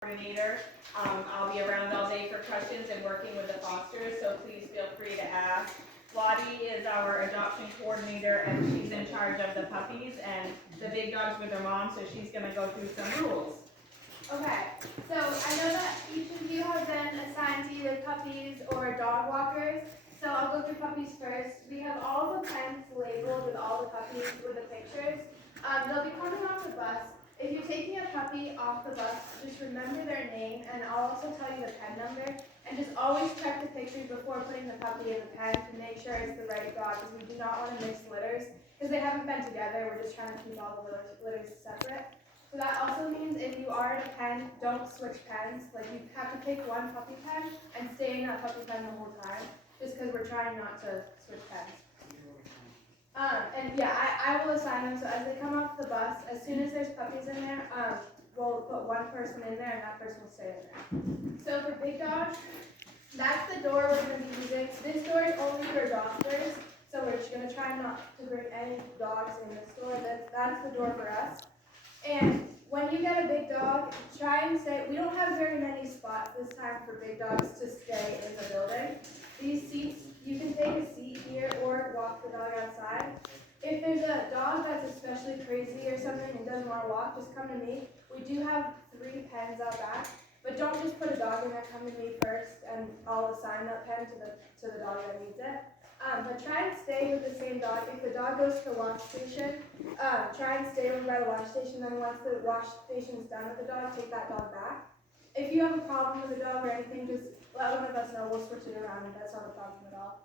coordinator. I'll be around all day for questions and working with the fosters, so please feel free to ask. Lotti is our adoption coordinator, and she's in charge of the puppies and the big dogs with their mom, so she's going to go through some rules. Okay, so I know that each of you have been assigned to either puppies or dog walkers, so I'll go through puppies first. We have all the pens labeled with all the puppies with the pictures. They'll be coming off the bus. If you're taking a puppy off the bus, just remember their name, and I'll also tell you the pen number, and just always check the pictures before putting the puppy in the pen to make sure it's the right dog, because we do not want to mix litters, because they haven't been together. We're just trying to keep all the litters separate. So that also means if you are in a pen, don't switch pens. Like, you have to pick one puppy pen and stay in that puppy pen the whole time, just because we're trying not to switch pens. And yeah, I will assign them, so as they come off the bus, as soon as there's puppies in there, we'll put one person in there and that person will stay in there. So for big dogs, that's the door we're going to be using. This door is only for doctors, so we're just going to try not to bring any dogs in this door. That's the door for us. And when you get a big dog, try and stay. We don't have very many spots this time for big dogs to stay in the building. These seats, you can take a seat here or walk the dog outside. If there's a dog that's especially crazy or something and doesn't want to walk, just come to me. We do have 3 pens out back, but don't just put a dog in there. Come to me first, and I'll assign that pen to the dog that needs it. But try and stay with the same dog. If the dog goes to the wash station, try and stay over by the wash station. Then once the wash station is done with the dog, take that dog back. If you have a problem with the dog or anything, just let one of us know. We'll switch it around. That's not a problem at all.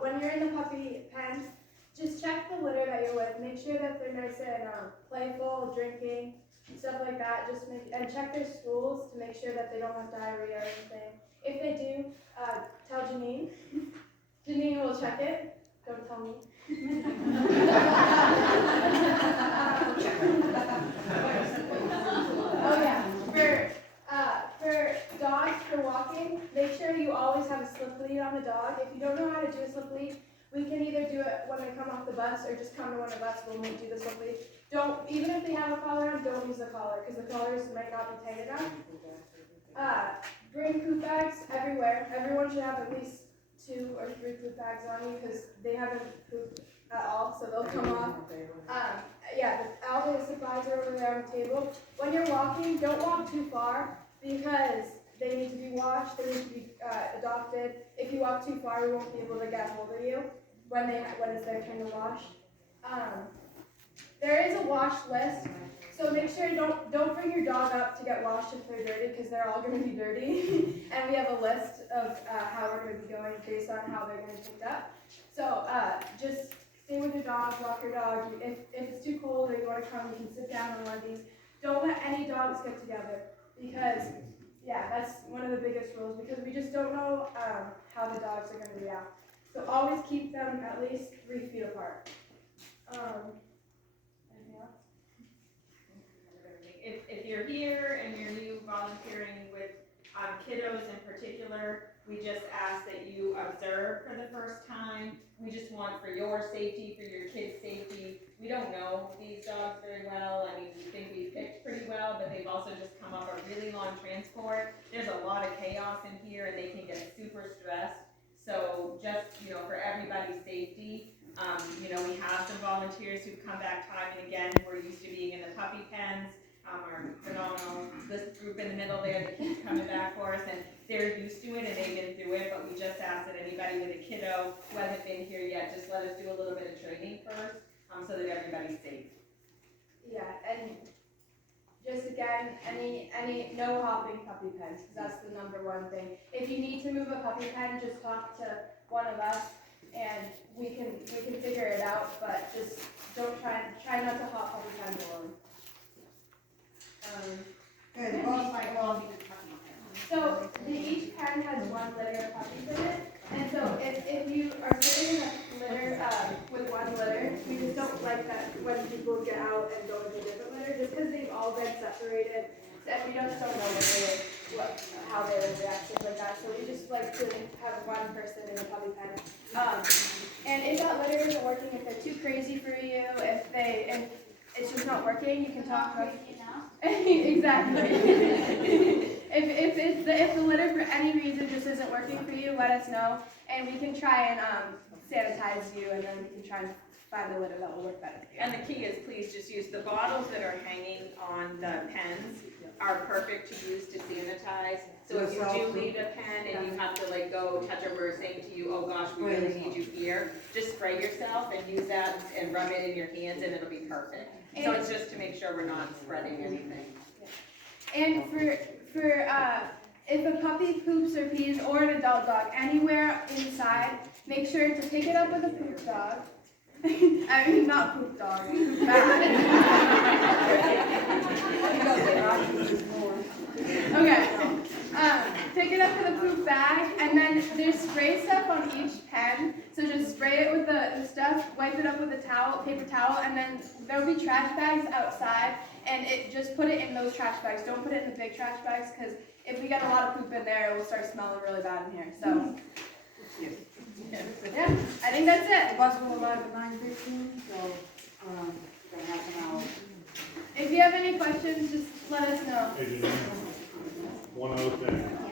When you're in the puppy pens, just check the litter that you're with. Make sure that they're nice and playful, drinking, stuff like that. And check their stools to make sure that they don't have diarrhea or anything. If they do, tell Janine. Janine will check it. Don't tell me. Oh yeah. For dogs, for walking, make sure you always have a slip lead on the dog. If you don't know how to do a slip lead, we can either do it when they come off the bus or just come to one of us when we do the slip lead. Even if they have a collar on, don't use the collar, because the collars might not be tight enough. Bring poop bags everywhere. Everyone should have at least 2 or 3 poop bags on you, because they haven't pooped at all, so they'll come off. All the supplies are over there on the table. When you're walking, don't walk too far, because they need to be washed, they need to be adopted. If you walk too far, we won't be able to get hold of you when it's their turn to wash. There is a wash list, so make sure don't bring your dog up to get washed if they're dirty, because they're all going to be dirty. And we have a list of how we're going to be going based on how they're going to be picked up. So just stay with your dog, walk your dog. If it's too cold or you want to come, you can sit down on one of these. Don't let any dogs get together, because that's one of the biggest rules, because we just don't know how the dogs are going to react. So always keep them at least 3 feet apart. Anything else? If you're here and you're new volunteering with kiddos in particular, we just ask that you observe for the first time. We just want for your safety, for your kids' safety. We don't know these dogs very well. I mean, we think we've picked pretty well, but they've also just come off a really long transport. There's a lot of chaos in here, and they can get super stressed. So just, for everybody's safety, we have some volunteers who've come back time and again. We're used to being in the puppy pens. Our phenomenal this group in the middle there that keeps coming back for us, and they're used to it and they've been through it, but we just ask that anybody with a kiddo who hasn't been here yet, just let us do a little bit of training first, so that everybody's safe. Yeah, and just again, no hopping puppy pens, because that's the #1 thing. If you need to move a puppy pen, just talk to one of us and we can figure it out, but just don't try not to hop puppy pens alone. So each pen has 1 litter of puppies in it, and so if you are sitting in a litter with 1 litter, we just don't like that when people get out and go into a different litter, just because they've all been separated, and we just don't know how they would react, things like that. So we just like to have 1 person in a puppy pen. And if that litter isn't working, if they're too crazy for you, if it's just not working, you can talk to us. Exactly. If the litter for any reason just isn't working for you, let us know, and we can try and sanitize you, and then we can try and find a litter that will work better for you. And the key is please just use the bottles that are hanging on the pens are perfect to use to sanitize. So if you do leave a pen and you have to like go touch it, we're saying to you, oh gosh, we really need you here, just spray yourself and use that and rub it in your hands and it'll be perfect. So it's just to make sure we're not spreading anything. And if a puppy poops or pees or an adult dog anywhere inside, make sure to pick it up with a poop dog. I mean, not poop dog, poop bag. Okay. Pick it up with a poop bag, and then there's spray stuff on each pen. So just spray it with the stuff, wipe it up with a towel, paper towel, and then there'll be trash bags outside, and just put it in those trash bags. Don't put it in the big trash bags, because if we get a lot of poop in there, it will start smelling really bad in here. So. Yeah, I think that's it. The bus will arrive at 9:15, so, got half an hour. If you have any questions, just let us know. Hey, Janine, one other thing.